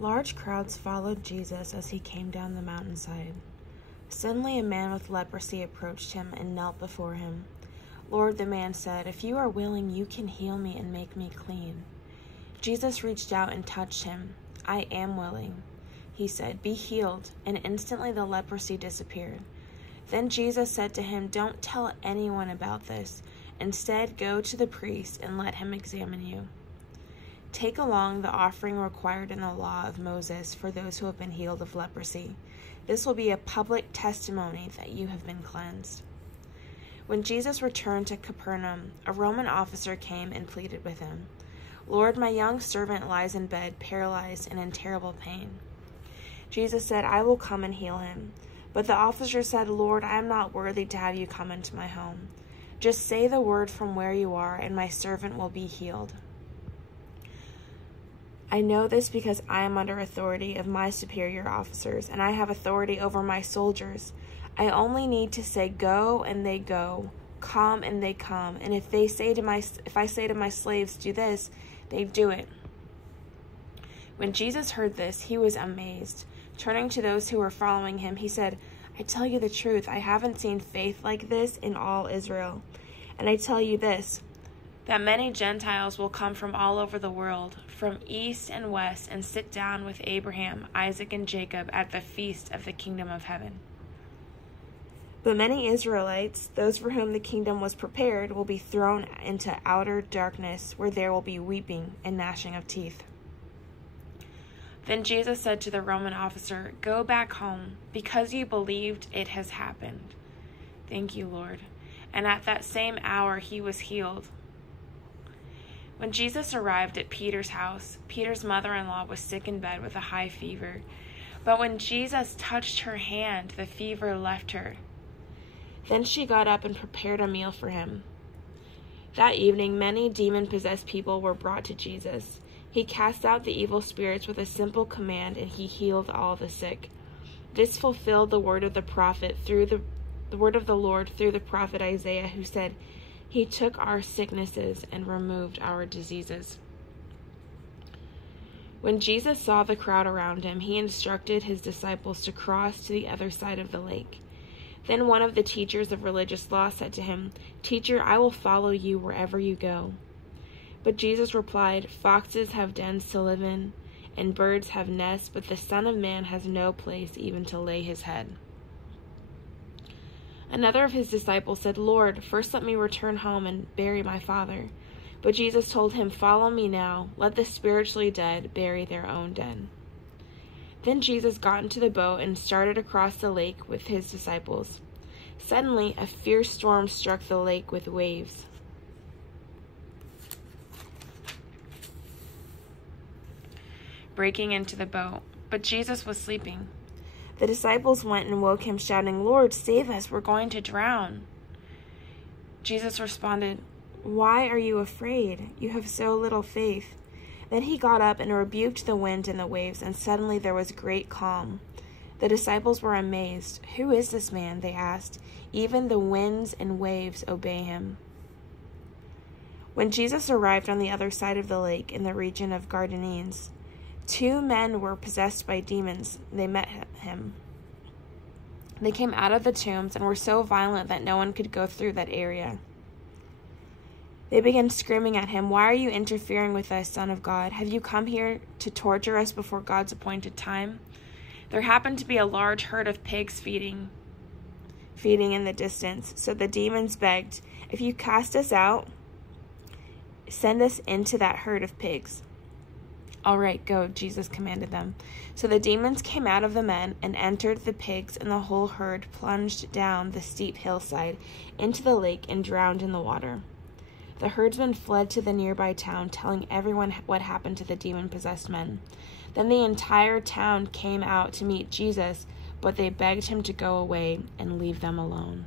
Large crowds followed Jesus as he came down the mountainside. Suddenly a man with leprosy approached him and knelt before him. "Lord," the man said, "if you are willing, you can heal me and make me clean." Jesus reached out and touched him. "I am willing," he said. "Be healed." And instantly the leprosy disappeared. Then Jesus said to him, "Don't tell anyone about this. Instead, go to the priest and let him examine you. Take along the offering required in the law of Moses for those who have been healed of leprosy. This will be a public testimony that you have been cleansed." When Jesus returned to Capernaum, a Roman officer came and pleaded with him. "Lord, my young servant lies in bed, paralyzed and in terrible pain." Jesus said, "I will come and heal him." But the officer said, "Lord, I am not worthy to have you come into my home. Just say the word from where you are, and my servant will be healed. I know this because I am under authority of my superior officers, and I have authority over my soldiers. I only need to say go, and they go, come, and they come. And if I say to my slaves, do this, they do it." When Jesus heard this, he was amazed. Turning to those who were following him, he said, "I tell you the truth, I haven't seen faith like this in all Israel. And I tell you this, that many Gentiles will come from all over the world, from east and west, and sit down with Abraham, Isaac, and Jacob at the feast of the kingdom of heaven. But many Israelites, those for whom the kingdom was prepared, will be thrown into outer darkness, where there will be weeping and gnashing of teeth." Then Jesus said to the Roman officer, "Go back home. Because you believed, it has happened." "Thank you, Lord." And at that same hour he was healed. When Jesus arrived at Peter's house, Peter's mother-in-law was sick in bed with a high fever. But when Jesus touched her hand, the fever left her. Then she got up and prepared a meal for him. That evening, many demon-possessed people were brought to Jesus. He cast out the evil spirits with a simple command, and he healed all the sick. This fulfilled the word of the prophet the word of the Lord through the prophet Isaiah, who said, "He took our sicknesses and removed our diseases." When Jesus saw the crowd around him, he instructed his disciples to cross to the other side of the lake. Then one of the teachers of religious law said to him, "Teacher, I will follow you wherever you go." But Jesus replied, "Foxes have dens to live in, and birds have nests, but the Son of Man has no place even to lay his head." Another of his disciples said, "Lord, first let me return home and bury my father." But Jesus told him, "Follow me now. Let the spiritually dead bury their own dead." Then Jesus got into the boat and started across the lake with his disciples. Suddenly, a fierce storm struck the lake with waves. Breaking into the boat, but Jesus was sleeping. The disciples went and woke him, shouting, "Lord, save us, we're going to drown." Jesus responded, "Why are you afraid? You have so little faith." Then he got up and rebuked the wind and the waves, and suddenly there was great calm. The disciples were amazed. "Who is this man?" they asked. "Even the winds and waves obey him." When Jesus arrived on the other side of the lake in the region of Gadarenes, 2 men were possessed by demons. They met him. They came out of the tombs and were so violent that no one could go through that area. They began screaming at him, "Why are you interfering with us, Son of God? Have you come here to torture us before God's appointed time?" There happened to be a large herd of pigs feeding in the distance. So the demons begged, "If you cast us out, send us into that herd of pigs." "All right, go," Jesus commanded them. So the demons came out of the men and entered the pigs, and the whole herd plunged down the steep hillside into the lake and drowned in the water. The herdsmen fled to the nearby town, telling everyone what happened to the demon-possessed men. Then the entire town came out to meet Jesus, but they begged him to go away and leave them alone.